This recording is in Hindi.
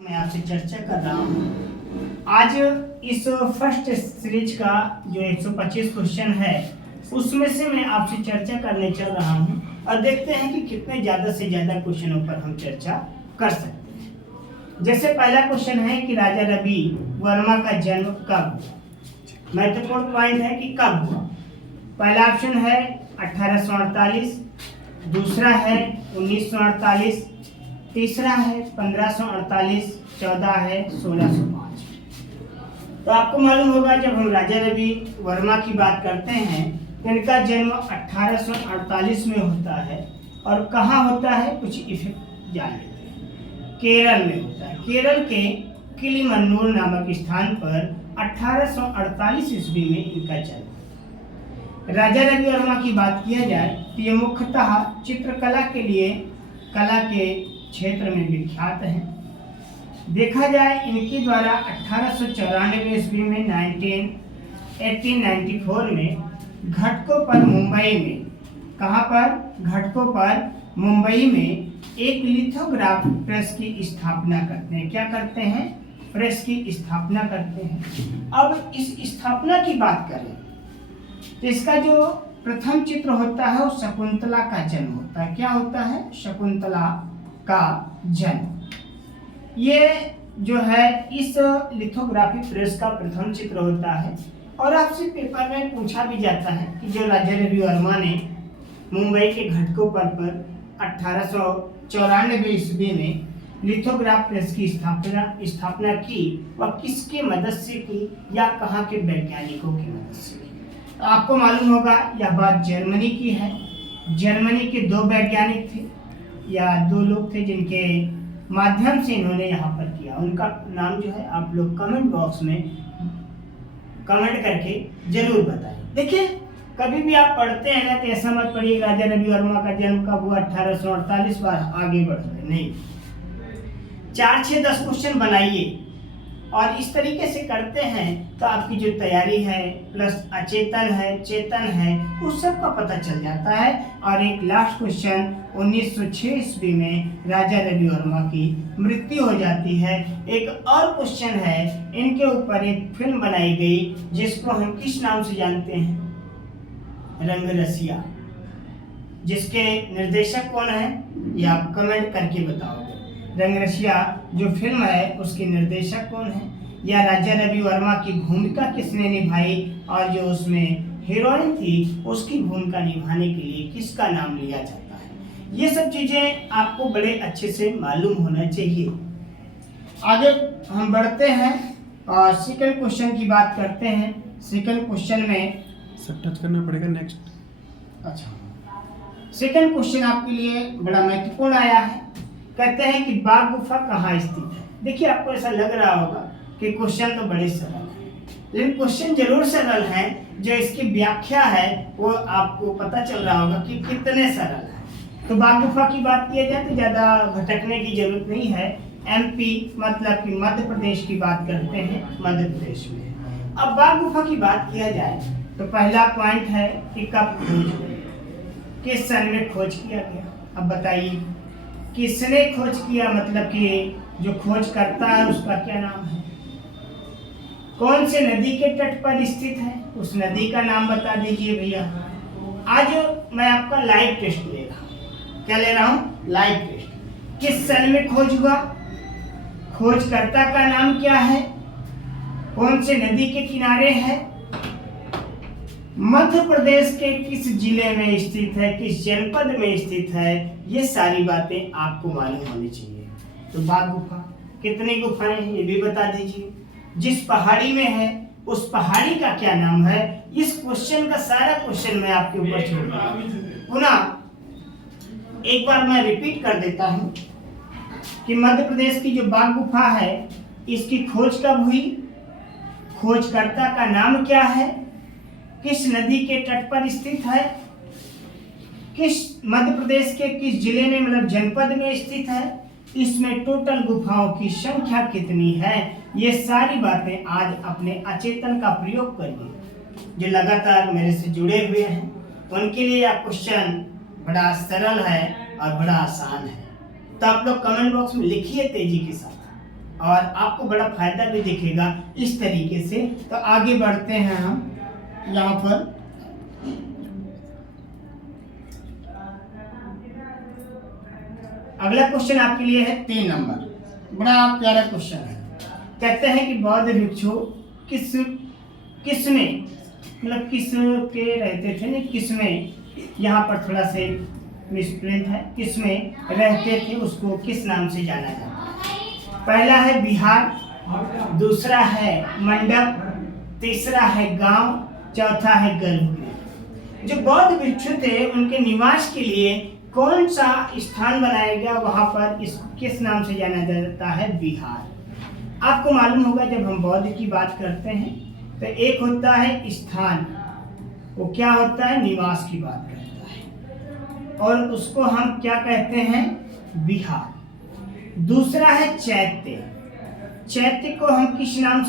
मैं आपसे चर्चा कर रहा हूँ। आज इस फर्स्ट सीरीज का जो 125 क्वेश्चन है उसमें से मैं आपसे चर्चा करने चल रहा हूँ और देखते हैं कि कितने ज़्यादा से ज़्यादा क्वेश्चनों पर हम चर्चा कर सकते हैं। जैसे पहला क्वेश्चन है कि राजा रवि वर्मा का जन्म कब हुआ। महत्वपूर्ण पॉइंट है कि कब हुआ। पहला ऑप्शन है 1848, दूसरा है 1948, तीसरा है 1548, चौथा है 1605। तो आपको मालूम होगा जब हम राजा रवि वर्मा की बात करते हैं इनका जन्म 1848 में होता है और कहाँ होता है कुछ इफेक्ट जान लेते हैं। केरल में होता है। केरल के किलिमन्नूर नामक स्थान पर 1848 ईस्वी में इनका जन्म। राजा रवि वर्मा की बात किया जाए तो ये मुख्यतः चित्रकला के लिए कला के क्षेत्र में विख्यात हैं। देखा जाए इनके द्वारा 1894 ईस्वी में 1894 में घाटकोपर मुंबई में, कहाँ पर घाटकोपर पर मुंबई में एक लिथोग्राफ प्रेस की स्थापना करते हैं। क्या करते हैं? प्रेस की स्थापना करते हैं। अब इस स्थापना की बात करें तो इसका जो प्रथम चित्र होता है वो शकुंतला का जन्म होता है। क्या होता है? शकुंतला का जन्म। ये जो है इस लिथोग्राफी प्रेस का प्रथम चित्र होता है और आपसे पेपर में पूछा भी जाता है कि जो राजा रवि वर्मा ने मुंबई के घाटकोपर पर 1894 ईस्वी में लिथोग्राफ प्रेस की स्थापना की वह किसके मदद से की या कहाँ के वैज्ञानिकों की मदद से की। तो आपको मालूम होगा यह बात जर्मनी की है। जर्मनी के दो वैज्ञानिक थे या दो लोग थे जिनके माध्यम से इन्होंने यहाँ पर किया। उनका नाम जो है आप लोग कमेंट बॉक्स में कमेंट करके जरूर बताएं। देखिए कभी भी आप पढ़ते हैं ना तो ऐसा मत पढ़िए राजा रवि वर्मा का जन्म कब हुआ 1848 बार आगे बढ़ रहे नहीं। 4, 6, 10 क्वेश्चन बनाइए और इस तरीके से करते हैं तो आपकी जो तैयारी है प्लस अचेतन है चेतन है उस सब का पता चल जाता है। और एक लास्ट क्वेश्चन 1906 ईस्वी में राजा रवि वर्मा की मृत्यु हो जाती है। एक और क्वेश्चन है इनके ऊपर एक फिल्म बनाई गई जिसको हम किस नाम से जानते हैं? रंगरसिया। जिसके निर्देशक कौन है ये आप कमेंट करके बताओगे। रंगरसिया जो फिल्म है उसके निर्देशक कौन है या राजा रवि वर्मा की भूमिका किसने निभाई और जो उसमें हीरोइन थी उसकी भूमिका निभाने के लिए किसका नाम लिया जाता है। ये सब चीजें आपको बड़े अच्छे से मालूम होना चाहिए। आगे हम बढ़ते हैं और सेकंड क्वेश्चन की बात करते हैं। सेकंड क्वेश्चन में सब टच करना पड़ेगा नेक्स्ट। अच्छा, सेकंड क्वेश्चन आपके लिए बड़ा महत्वपूर्ण आया है। कहते हैं कि बाघ गुफा कहाँ स्थित है। देखिए आपको ऐसा लग रहा होगा कि क्वेश्चन तो बड़े सरल है लेकिन क्वेश्चन जरूर सरल है, जो इसकी व्याख्या है वो आपको पता चल रहा होगा कि कितने सरल है। तो बाघ गुफा की बात किया जाए तो ज़्यादा भटकने की जरूरत नहीं है। MP मतलब कि मध्य प्रदेश की बात करते हैं, मध्य प्रदेश में। अब बाघ गुफा की बात किया जाए तो पहला पॉइंट है कि कब खोज हुई, किस सन में खोज किया गया। अब बताइए किसने खोज किया, मतलब कि जो खोज करता है उसका क्या नाम है। कौन से नदी के तट पर स्थित है उस नदी का नाम बता दीजिए भैया। आज मैं आपका लाइव टेस्ट ले रहा हूँ। क्या ले रहा हूँ? Live test. किस सन में खोज हुआ, खोजकर्ता का नाम क्या है, कौन से नदी के किनारे है, मध्य प्रदेश के किस जिले में स्थित है, किस जनपद में स्थित है, ये सारी बातें आपको मालूम होनी चाहिए। तो बाघ गुफा कितनी गुफाएं हैं ये भी बता दीजिए। जिस पहाड़ी में है उस पहाड़ी का क्या नाम है। इस क्वेश्चन का सारा क्वेश्चन मैं आपके ऊपर छोड़ रहा हूं। पुनः एक बार मैं रिपीट कर देता हूं कि मध्य प्रदेश की जो बाघ गुफा है इसकी खोज कब हुई, खोजकर्ता का नाम क्या है, किस नदी के तट पर स्थित है, किस मध्य प्रदेश के किस जिले में मतलब जनपद में स्थित है, इसमें टोटल गुफाओं की संख्या कितनी है। ये सारी बातें आज अपने अचेतन का प्रयोग करिए। जो लगातार मेरे से जुड़े हुए हैं उनके लिए यह क्वेश्चन बड़ा सरल है और बड़ा आसान है। तो आप लोग कमेंट बॉक्स में लिखिए तेजी के साथ। और आपको बड़ा फायदा भी दिखेगा इस तरीके से। तो आगे बढ़ते हैं हम यहाँ पर। अगला क्वेश्चन आपके लिए है 3 नंबर, बड़ा प्यारा क्वेश्चन है। कहते हैं कि बौद्ध भिक्षु किसमें मतलब किस के रहते थे, नहीं किसमें, यहाँ पर थोड़ा से मिसप्रिंट है, किसमें रहते थे, उसको किस नाम से जाना जाता है। पहला है बिहार, दूसरा है मंडप, तीसरा है गांव, चौथा है गर्भगृह। जो बौद्ध भिक्षु थे उनके निवास के लिए कौन सा स्थान बनाया गया, वहां पर इस किस नाम से जाना जाता है, बिहार। आपको मालूम होगा जब हम बौद्ध की बात करते हैं तो एक होता है स्थान, वो क्या होता है, निवास की बात करता है, और उसको हम क्या कहते हैं, विहार। दूसरा है चैत्य, चैत्य को हम किस नाम से